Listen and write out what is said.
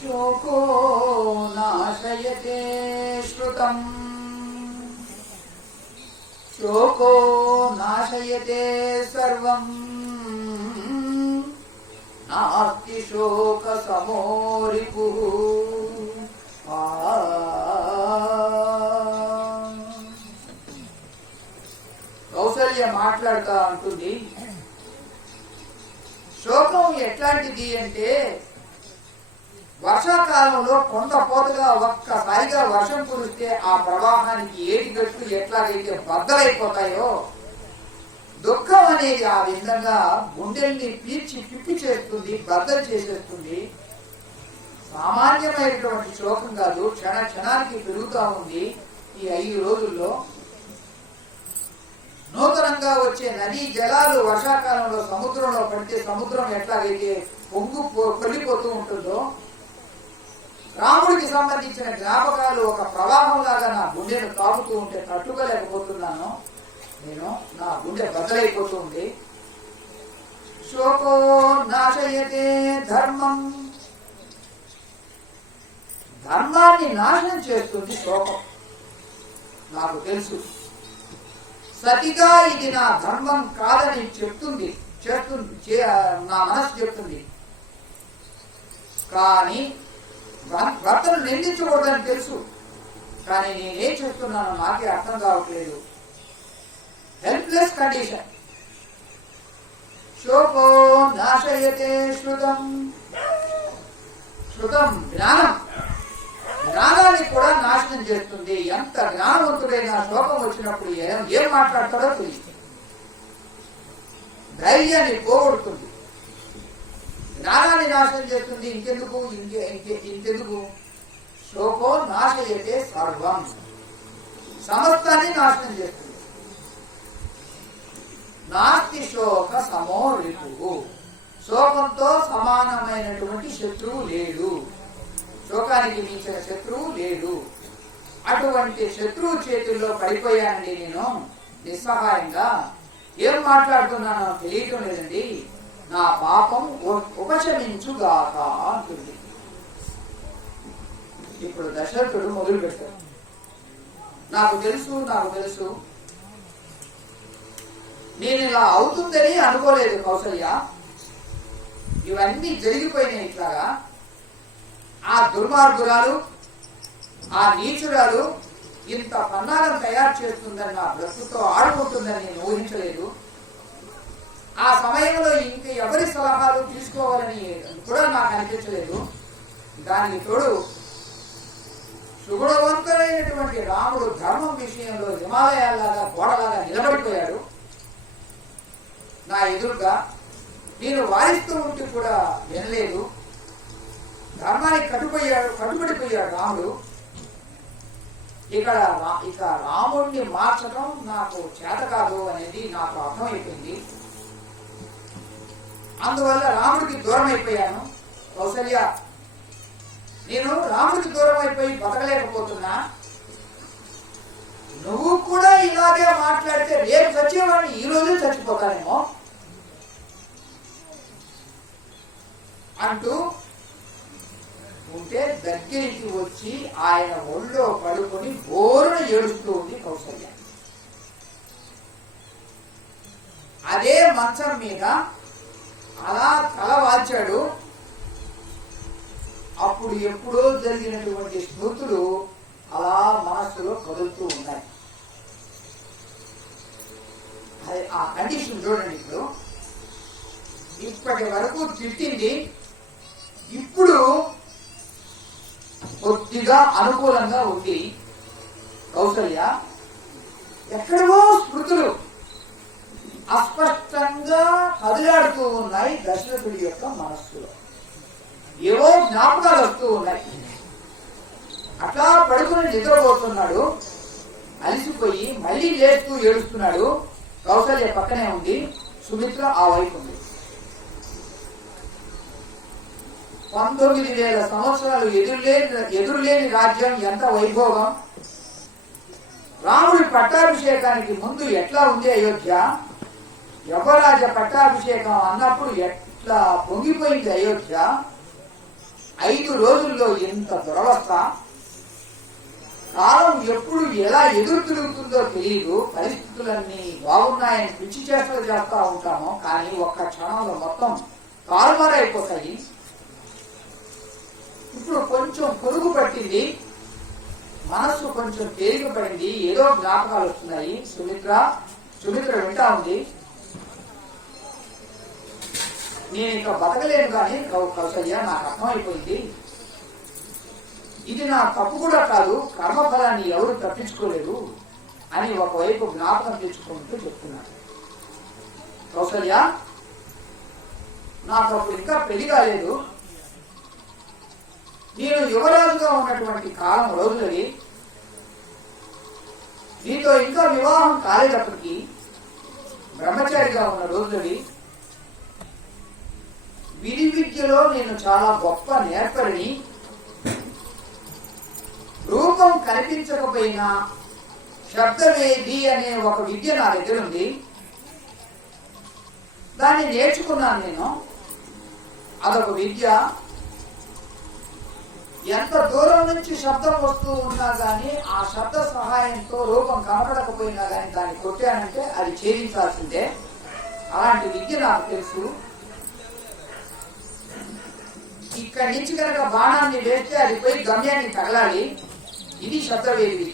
శోకో నాశయతే శ్రుతం శోకో నాశయతే సర్వం నాస్తి శోక సమో రిపుః. కౌసల్య మాట్లాడుతా అంటుంది, శోకం ఎట్లాంటిది అంటే వర్షాకాలంలో కొండ పోతగా ఒక్కసారిగా వర్షం కురిస్తే ఆ ప్రవాహానికి ఏటి గట్లు ఎట్లాగైతే బద్దలైపోతాయో, దుఃఖం అనేది ఆ విధంగా గుండెల్ని పీల్చి పిప్పి చేస్తుంది, బద్దలు చేసేస్తుంది. సామాన్యమైనటువంటి శోకం కాదు, క్షణ క్షణానికి పెరుగుతా ఉంది. ఈ 5 రోజుల్లో నూతనంగా వచ్చే నదీ జలాలు వర్షాకాలంలో సముద్రంలో పడితే సముద్రం ఎట్లాగైతే పొంగిపోతూ ఉంటుందో, రాముడికి సంబంధించిన జ్ఞాపకాలు ఒక ప్రవాహం లాగా నా గుండెను తాగుతూ ఉంటే తట్టుకోలేకపోతున్నాను. నేను నా గుండె బద్దలైపోతుంది. శోకో నాశయతే ధర్మం, ధర్మాన్ని నాశనం చేస్తుంది శోకం. నాకు తెలుసు, సతిగా ఇది నా ధర్మం కాదని నా మనసు చెప్తుంది. కానీ భర్తను నిందించకూడదని తెలుసు. కానీ నేనేం చేస్తున్నానో నాకే అర్థం కావట్లేదు. Helpless condition. శోకో నాశయతే శ్రుతం, శృతం జ్ఞానం, జ్ఞానాన్ని కూడా నాశనం చేస్తుంది. ఎంత జ్ఞానవంతుడైనా శోకం వచ్చినప్పుడు ఏం మాట్లాడతాడో తెలియదు. ధైర్యాన్ని పోగొడుతుంది, జ్ఞానాన్ని నాశనం చేస్తుంది. ఇంకెందుకు శోకో నాశయతే సర్వం, సమస్తాన్ని నాశనం చేస్తుంది. నాస్తి శోక సమో రిపుః, శోకంతో సమానమైనటువంటి శత్రువు లేడు, శోకానికి మించిన శత్రువు లేడు. అటువంటి శత్రువు చేతుల్లో పడిపోయానండి నేను నిస్సహాయంగా. ఏం మాట్లాడుతున్నానో తెలియటం లేదండి. నా పాపం ఉపశమించుగాక అంటుంది. ఇప్పుడు దశరథుడు మొదలు పెట్టాడు. నాకు తెలుసు నేను ఇలా అవుతుందని అనుకోలేదు కౌసల్య. ఇవన్నీ జరిగిపోయినాయి. ఇట్లాగా ఆ దుర్మార్గురాలు, ఆ నీచురాలు ఇంత పన్నాగం తయారు చేస్తుందని, నా బ్రతుకుతో ఆడుకుంటుందని నేను ఊహించలేదు. ఆ సమయంలో ఇంక ఎవరి సలహాలు తీసుకోవాలని కూడా నాకు అనిపించలేదు. దానికి తోడు సుగుణవంతుడైనటువంటి రాముడు ధర్మం విషయంలో హిమాలయాల్లాగా గోడలాగా నిలబడిపోయాడు నా ఎదురుగా. నేను వారిస్తూ ఉంటే కూడా వినలేదు. ధర్మానికి కట్టుబడిపోయాడు రాముడు. ఇక రాముడిని మార్చడం నాకు చేత కాదు అనేది నాకు అర్థమైపోయింది. అందువల్ల రాముడికి దూరం అయిపోయాను. కౌసల్య, నేను రాముడికి దూరం అయిపోయి బతకలేకపోతున్నా. నువ్వు కూడా ఇలాగే మాట్లాడితే రేపు చచ్చేవాడిని ఈ రోజు చచ్చిపోతానేమో అంటూ ఉంటే దగ్గరికి వచ్చి ఆయన ఒళ్ళో పడుకొని బోరున ఏడుస్తూ ఉంది కౌసల్య. అదే మంచం మీద అలా తల వాల్చాడు. అప్పుడు ఎప్పుడో జరిగినటువంటి స్మృతులు అలా మనస్సులో కదులుతూ ఉన్నాయి. అదే ఆ కండిషన్ చూడండి. ఇప్పుడు ఇప్పటి వరకు తిట్టింది ఇప్పుడు కొద్దిగా అనుకూలంగా ఉంది కౌసల్య. ఎక్కడో స్మృతులు అస్పష్టంగా కదిలాడుతూ ఉన్నాయి దశరథుడి యొక్క మనస్సులో. ఏవో జ్ఞాపకాలు వస్తూ ఉన్నాయి. అట్లా పడుకుని నిద్రపోతున్నాడు. అలిసిపోయి మళ్ళీ లేస్తూ ఏడుస్తున్నాడు. కౌసల్య పక్కనే ఉంది, సుమిత్ర ఆ వైపు ఉంది. 19,000 సంవత్సరాలు ఎదురులేని రాజ్యం, ఎంత వైభోగం. రాముడి పట్టాభిషేకానికి ముందు ఎట్లా ఉంది అయోధ్య, యువరాజ పట్టాభిషేకం అన్నప్పుడు ఎట్లా పొంగిపోయింది అయోధ్య. 5 రోజుల్లో ఎంత దురవస్థ. కాలం ఎప్పుడు ఎలా ఎదురు తిరుగుతుందో తెలియదు. పరిస్థితులన్నీ బాగున్నాయని పిచ్చి చేష్టలు చేస్తా ఉంటాము, కానీ ఒక్క క్షణంలో మొత్తం తారుమారైపోతాయి. ఇప్పుడు కొంచెం పొరుగు పట్టింది, మనస్సు కొంచెం తేలిక పడింది, ఏదో జ్ఞాపకాలు వస్తున్నాయి. సుమిత్ర వింటా ఉంది. నేను ఇక బతకలేను కానీ కౌసల్య, నాకు అర్థమైపోయింది, ఇది నా తప్పు కూడా కాదు, కర్మఫలాన్ని ఎవరు తప్పించుకోలేరు అని ఒకవైపు జ్ఞాపకం తెచ్చుకుంటూ చెప్తున్నాడు. కౌసల్య, నాకు అప్పుడు ఇంకా పెళ్లి కాలేదు. నేను యువరాజుగా ఉన్నటువంటి కాలం రోజులది. నీతో ఇంకా వివాహం కాలేటప్పటికీ బ్రహ్మచారిగా ఉన్న రోజులది. విధి విద్యలో నేను చాలా గొప్ప నేర్పరిని. రూపం కనిపించకపోయినా శబ్దవేది అనే ఒక విద్య నా దగ్గర ఉంది. దాన్ని నేర్చుకున్నాను నేను. అదొక విద్య. ఎంత దూరం నుంచి శబ్దం వస్తూ ఉన్నా గానీ ఆ శబ్ద సహాయంతో రూపం కనపడకపోయినా గానీ దాన్ని కొట్టానంటే అది ఛేదించాల్సిందే. అలాంటి విద్య నాకు తెలుసు. ఇక్కడి నుంచి కనుక బాణాన్ని వేస్తే అది పోయి గమ్యాన్ని తగలాలి. ఇది శబ్దవేది విద్య.